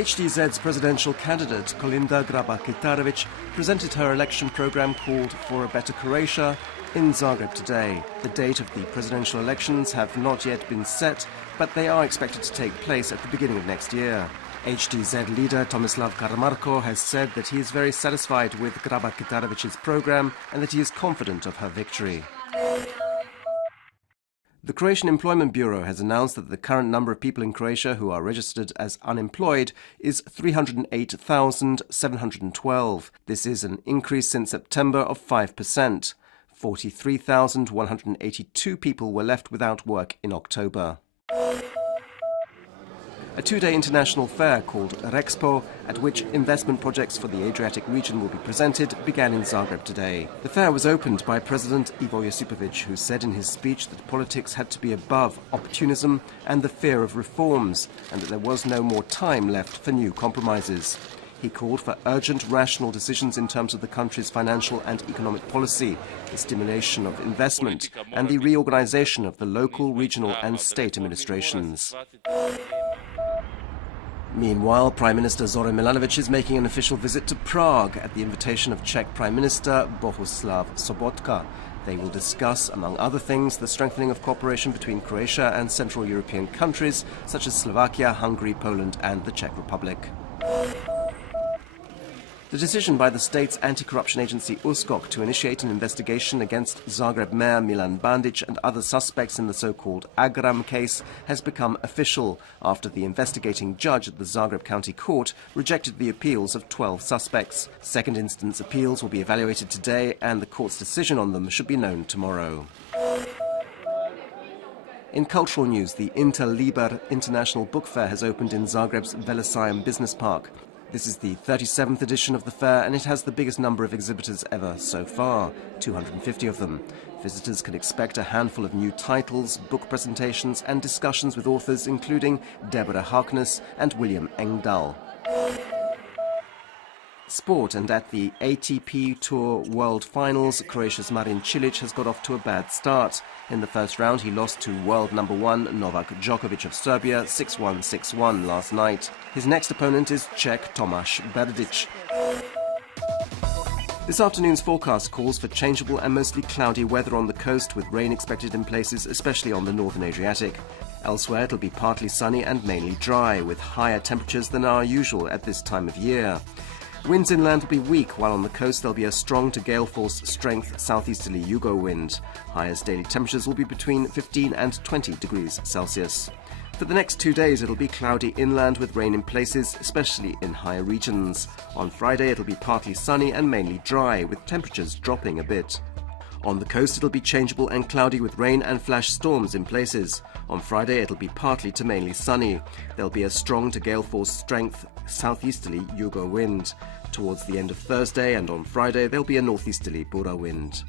HDZ presidential candidate Kolinda Grabar-Kitarović presented her election program called For a Better Croatia in Zagreb today. The date of the presidential elections have not yet been set, but they are expected to take place at the beginning of next year. HDZ leader Tomislav Karamarko has said that he is very satisfied with Grabar-Kitarovic's program and that he is confident of her victory. The Croatian Employment Bureau has announced that the current number of people in Croatia who are registered as unemployed is 308,712. This is an increase since September of 5%. 43,182 people were left without work in October. A two-day international fair called Rexpo, at which investment projects for the Adriatic region will be presented, began in Zagreb today. The fair was opened by President Ivo Josipovic, who said in his speech that politics had to be above opportunism and the fear of reforms, and that there was no more time left for new compromises. He called for urgent, rational decisions in terms of the country's financial and economic policy, the stimulation of investment, and the reorganization of the local, regional and state administrations. Meanwhile, Prime Minister Zoran Milanovic is making an official visit to Prague at the invitation of Czech Prime Minister Bohuslav Sobotka. They will discuss, among other things, the strengthening of cooperation between Croatia and Central European countries such as Slovakia, Hungary, Poland and the Czech Republic. The decision by the state's anti-corruption agency USKOK to initiate an investigation against Zagreb Mayor Milan Bandic and other suspects in the so-called Agram case has become official after the investigating judge at the Zagreb County Court rejected the appeals of 12 suspects. Second instance appeals will be evaluated today and the court's decision on them should be known tomorrow. In cultural news, the Interliber International Book Fair has opened in Zagreb's Velesajam Business Park. This is the 37th edition of the fair and it has the biggest number of exhibitors ever so far, 250 of them. Visitors can expect a handful of new titles, book presentations and discussions with authors including Deborah Harkness and William Engdahl. Sport, and at the ATP Tour World Finals, Croatia's Marin Cilic has got off to a bad start. In the first round he lost to world number one Novak Djokovic of Serbia 6-1, 6-1 last night. His next opponent is Czech Tomáš Berdych. This afternoon's forecast calls for changeable and mostly cloudy weather on the coast, with rain expected in places, especially on the northern Adriatic. Elsewhere it'll be partly sunny and mainly dry, with higher temperatures than are usual at this time of year. Winds inland will be weak, while on the coast there'll be a strong to gale force strength southeasterly Yugo wind. Highest daily temperatures will be between 15 and 20 degrees Celsius. For the next 2 days it'll be cloudy inland with rain in places, especially in higher regions. On Friday it'll be partly sunny and mainly dry, with temperatures dropping a bit. On the coast it'll be changeable and cloudy with rain and flash storms in places. On Friday it'll be partly to mainly sunny. There'll be a strong to gale force strength southeasterly Yugo wind. Towards the end of Thursday and on Friday there'll be a northeasterly Bura wind.